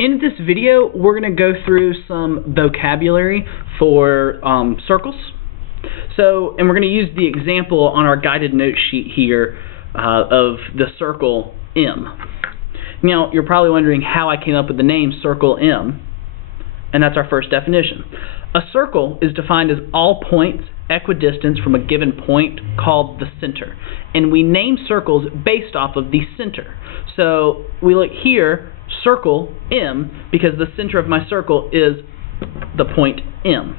In this video, we're going to go through some vocabulary for circles. And we're going to use the example on our guided note sheet here of the circle M. Now, you're probably wondering how I came up with the name circle M, and that's our first definition. A circle is defined as all points equidistant from a given point called the center. And we name circles based off of the center. So we look here, circle M, because the center of my circle is the point M.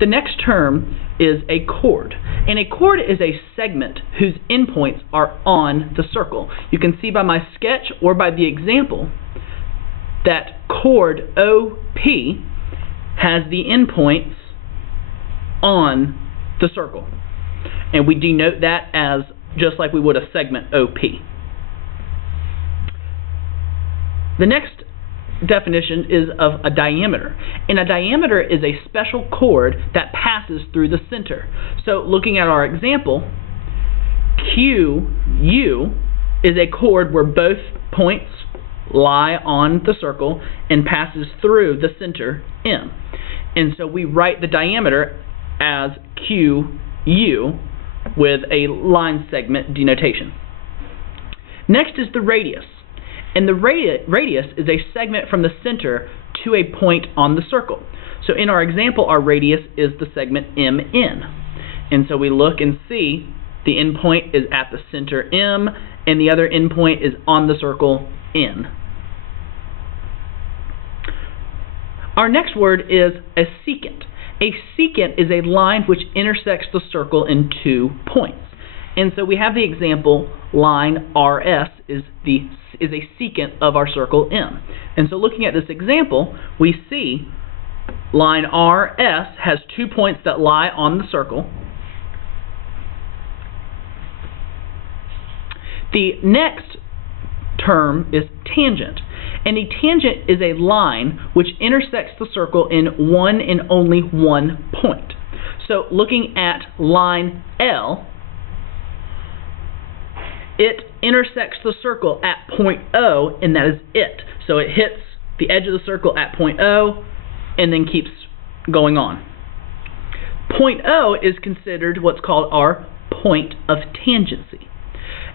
The next term is a chord. And a chord is a segment whose endpoints are on the circle. You can see by my sketch or by the example that chord OP has the endpoints on the circle. And we denote that as just like we would a segment OP. The next definition is of a diameter. And a diameter is a special chord that passes through the center. So looking at our example, QU is a chord where both points lie on the circle and passes through the center M. And so we write the diameter as QU with a line segment denotation. Next is the radius. And the radius is a segment from the center to a point on the circle. So in our example, our radius is the segment MN. And so we look and see the endpoint is at the center M, and the other endpoint is on the circle N. Our next word is a secant. A secant is a line which intersects the circle in 2 points. And so we have the example, line RS is a secant of our circle M. And so looking at this example, we see line RS has 2 points that lie on the circle. The next term is tangent. And a tangent is a line which intersects the circle in one and only one point. So looking at line L, it intersects the circle at point O, and that is it. So it hits the edge of the circle at point O and then keeps going on. Point O is considered what's called our point of tangency.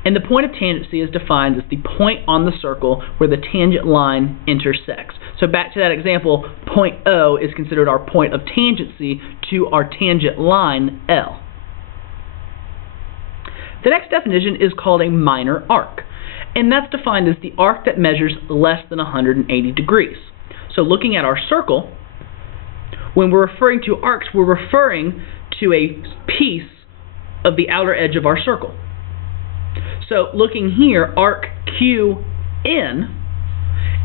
And the point of tangency is defined as the point on the circle where the tangent line intersects. So back to that example, point O is considered our point of tangency to our tangent line L. The next definition is called a minor arc. And that's defined as the arc that measures less than 180 degrees. So looking at our circle, when we're referring to arcs, we're referring to a piece of the outer edge of our circle. So looking here, arc QN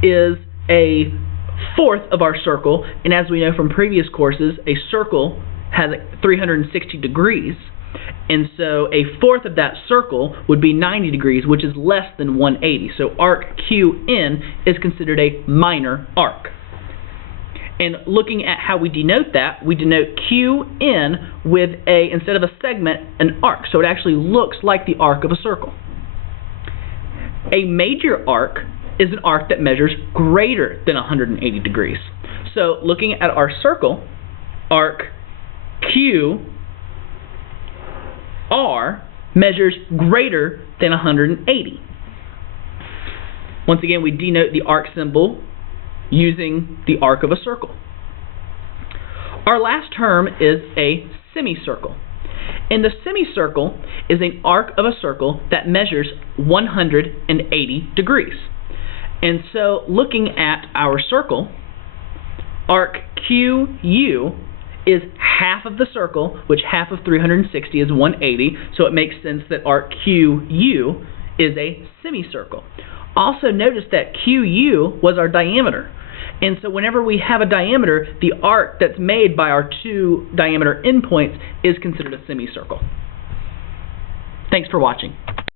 is a fourth of our circle, and as we know from previous courses, a circle has 360 degrees, and so a fourth of that circle would be 90 degrees, which is less than 180. So arc QN is considered a minor arc. And looking at how we denote that, we denote QN with a, instead of a segment, an arc. So it actually looks like the arc of a circle. A major arc is an arc that measures greater than 180 degrees. So looking at our circle, arc QR measures greater than 180. Once again, we denote the arc symbol using the arc of a circle. Our last term is a semicircle. And the semicircle is an arc of a circle that measures 180 degrees. And so looking at our circle, arc QU is half of the circle, which half of 360 is 180, so it makes sense that arc QU is a semicircle. Also notice that QU was our diameter. And so whenever we have a diameter, the arc that's made by our 2 diameter endpoints is considered a semicircle. Thanks for watching.